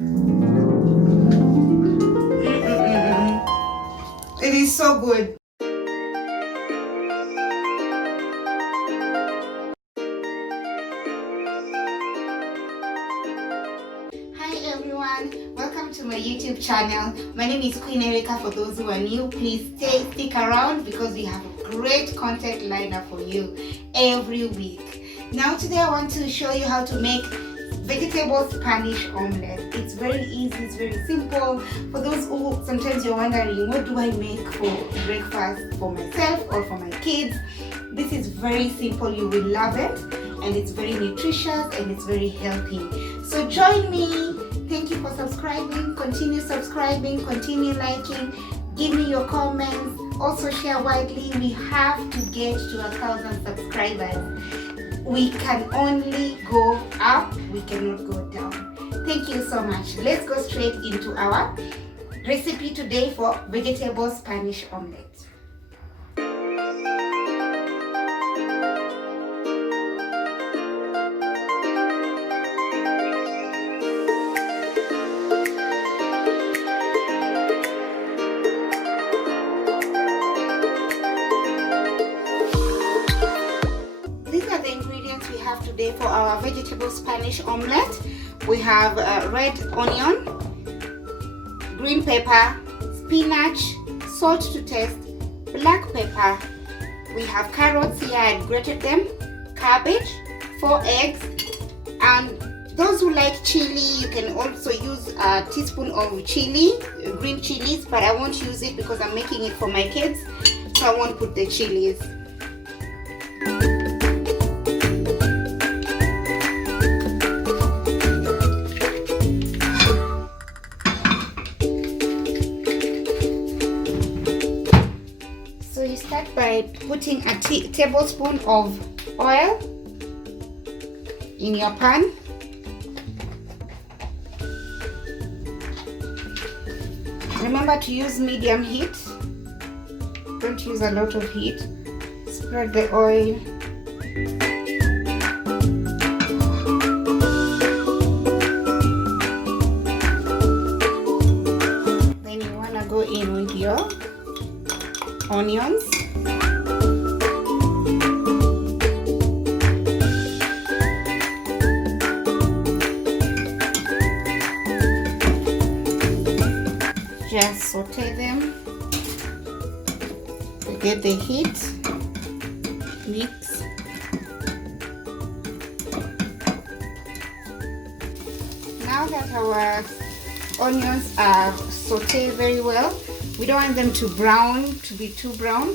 It is so good. Hi everyone, welcome to my YouTube channel. My name is Queen Erikah. For those who are new, please stick around because we have a great content lineup for you every week. Now today I want to show you how to make vegetable Spanish omelette. It's very easy, it's very simple. For those who sometimes you're wondering, what do I make for breakfast for myself or for my kids? This is very simple. You will love it, and it's very nutritious and it's very healthy. So join me. Thank you for subscribing. Continue subscribing, continue liking, give me your comments, also share widely. We have to get to 1,000 subscribers. We can only go up, we cannot go down. Thank you so much. Let's go straight into our recipe today for vegetable Spanish omelette. Today for our vegetable Spanish omelette, we have red onion, green pepper, spinach, salt to taste, black pepper. We have carrots here, I grated them, cabbage, 4 eggs, and those who like chili, you can also use a teaspoon of chili, green chilies, but I won't use it because I'm making it for my kids, so I won't put the chilies. By putting a tablespoon of oil in your pan. Remember to use medium heat. Don't use a lot of heat. Spread the oil. Then you want to go in with your onions. Just saute them to get the heat. Mix. Now that our onions are sauteed very well, we don't want them to be too brown.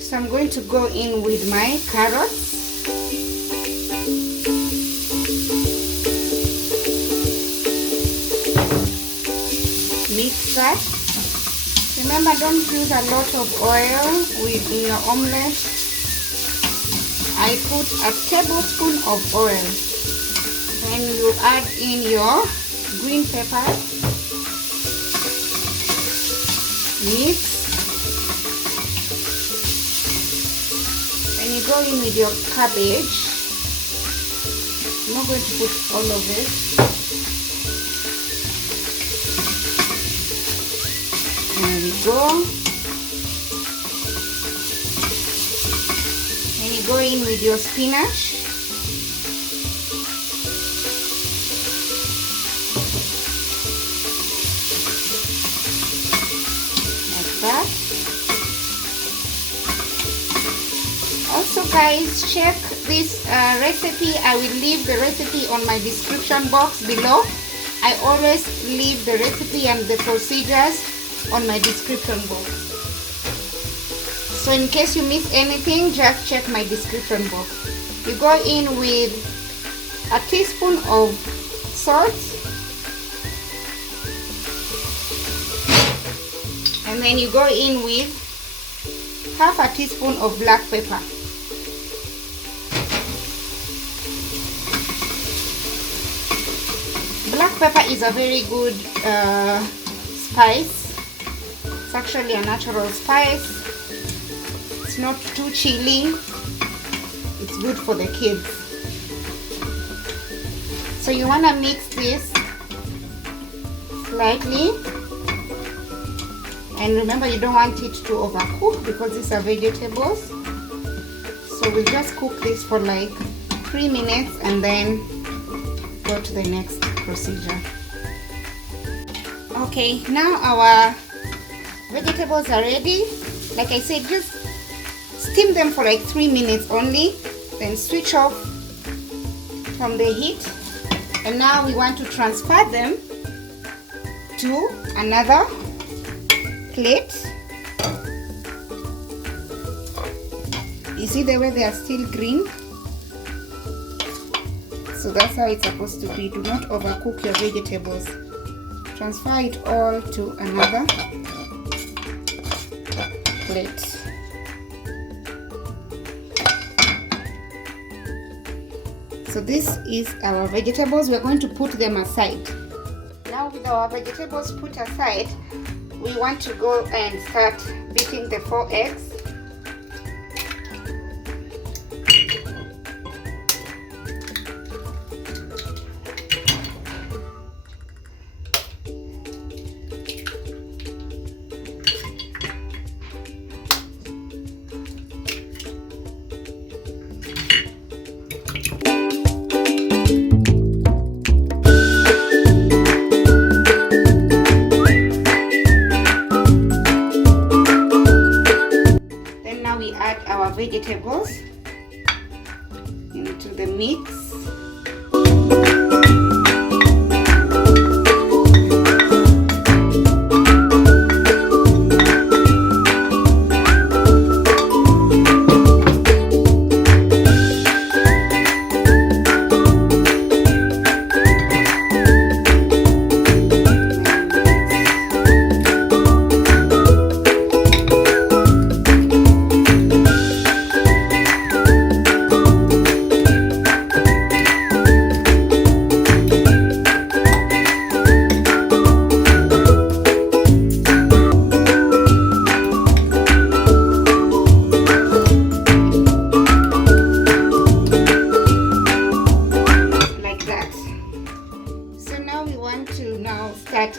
So I'm going to go in with my carrots. Mix that. Remember, don't use a lot of oil in your omelette. I put a tablespoon of oil. Then you add in your green pepper. Mix. Then you go in with your cabbage. I'm not going to put all of it. There we go. Then you go in with your spinach. Like that. Also guys, check this recipe. I will leave the recipe on my description box below. I always leave the recipe and the procedures on my description box. So in case you miss anything, just check my description box. You go in with a teaspoon of salt, and then you go in with half a teaspoon of black pepper. Black pepper is a very good spice. It's actually a natural spice. It's not too chilly. It's good for the kids. So you want to mix this slightly. And remember, you don't want it to overcook because these are vegetables. So we'll just cook this for like 3 minutes and then go to the next procedure. Okay, now our vegetables are ready. Like I said, just steam them for like 3 minutes only, then switch off from the heat. And now we want to transfer them to another plate. You see the way they are still green? So that's how it's supposed to be. Do not overcook your vegetables. Transfer it all to another plate. So this is our vegetables. We're going to put them aside. Now with our vegetables put aside, we want to go and start beating the 4 eggs. Vegetables into the mix.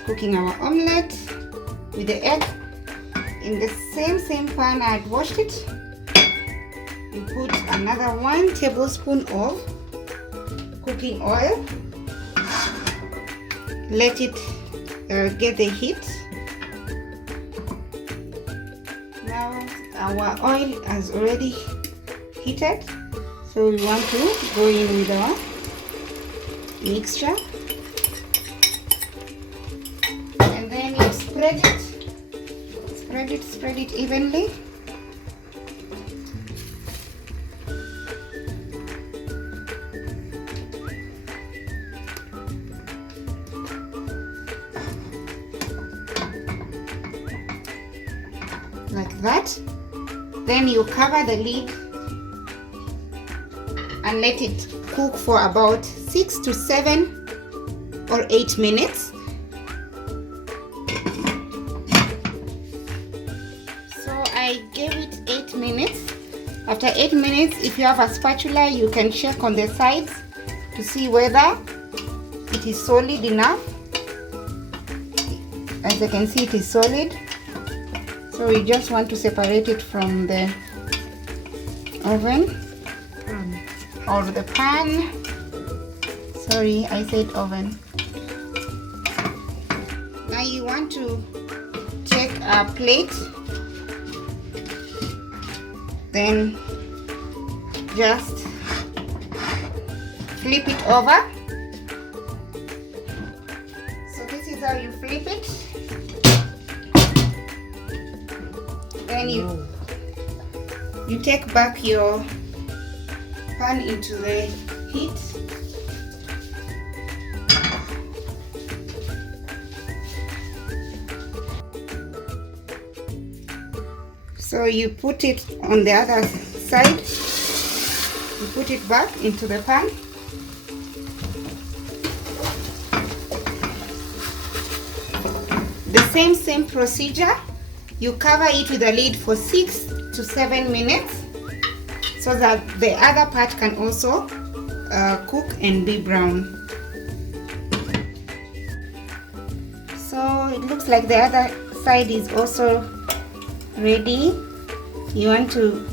Cooking our omelette with the egg in the same pan I had washed it. You put another 1 tablespoon of cooking oil. Let it get the heat. Now our oil has already heated, so we want to go in with our mixture. Spread it evenly. Like that. Then you cover the lid and let it cook for about 6 to 7 or 8 minutes. I gave it 8 minutes. After 8 minutes, if you have a spatula, you can check on the sides to see whether it is solid enough. As you can see, it is solid. So we just want to separate it from the oven or the pan. Sorry, I said oven. Now you want to take a plate. Then just flip it over. So this is how you flip it. Then you take back your pan into the heat. So you put it on the other side, you put it back into the pan. The same procedure. You cover it with a lid for 6 to 7 minutes so that the other part can also cook and be brown. So it looks like the other side is also ready. You want to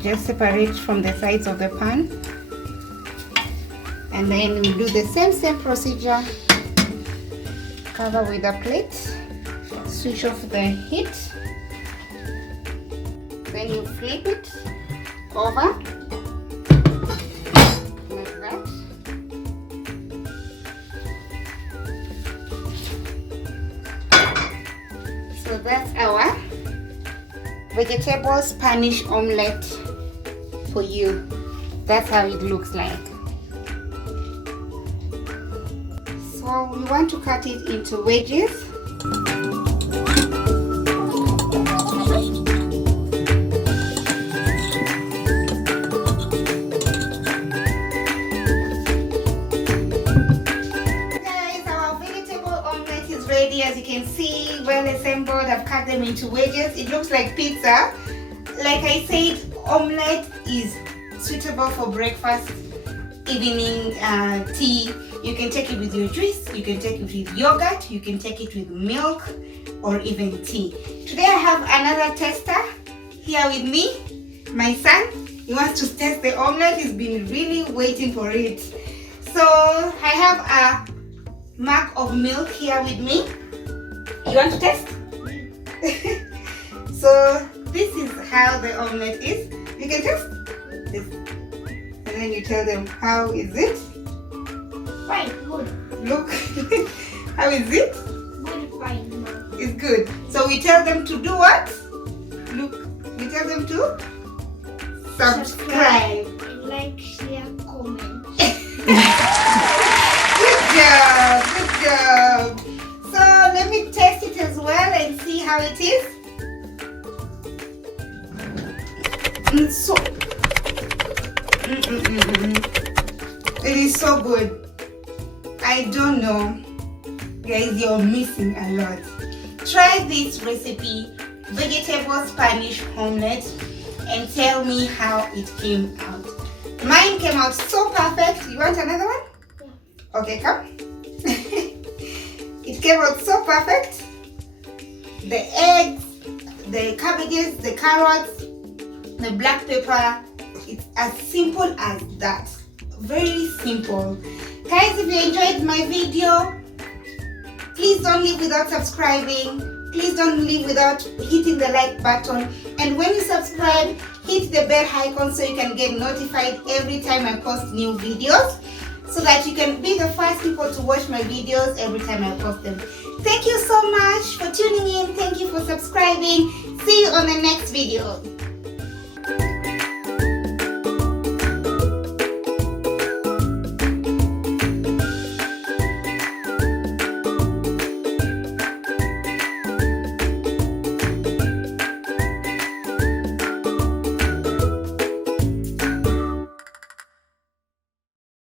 just separate from the sides of the pan, and then we do the same procedure. Cover with a plate, switch off the heat, then you flip it over like that. So that's our vegetable Spanish omelette for you. That's how it looks like. So we want to cut it into wedges. Guys, our vegetable omelette is ready. As you can see, well assembled. I've cut them into wedges. It looks like pizza. Like I said, omelette is suitable for breakfast, evening tea. You can take it with your juice, you can take it with yogurt, you can take it with milk or even tea. Today I have another tester here with me, my son. He wants to test the omelette. He's been really waiting for it. So I have a mug of milk here with me. You want to test? So this is how the omelette is. You can test this. And then you tell them, how is it? Fine, good. Look, how is it? Good, fine. It's good. So we tell them to do what? Look, we tell them to subscribe. And like, share, comment. Good job. So let me test it as well and see how it is. So, it is so good. I don't know, guys, you're missing a lot. Try this recipe, vegetable Spanish omelette, and tell me how it came out. Mine came out so perfect. You want another one? Yeah. Okay, come. It came out so perfect. The eggs, the cabbages, the carrots, the black pepper. It's as simple as that. Very simple. Guys, if you enjoyed my video, please don't leave without subscribing. Please don't leave without hitting the like button. And when you subscribe, hit the bell icon so you can get notified every time I post new videos, so that you can be the first people to watch my videos every time I post them. Thank you so much for tuning in. Thank you for subscribing. See you on the next video.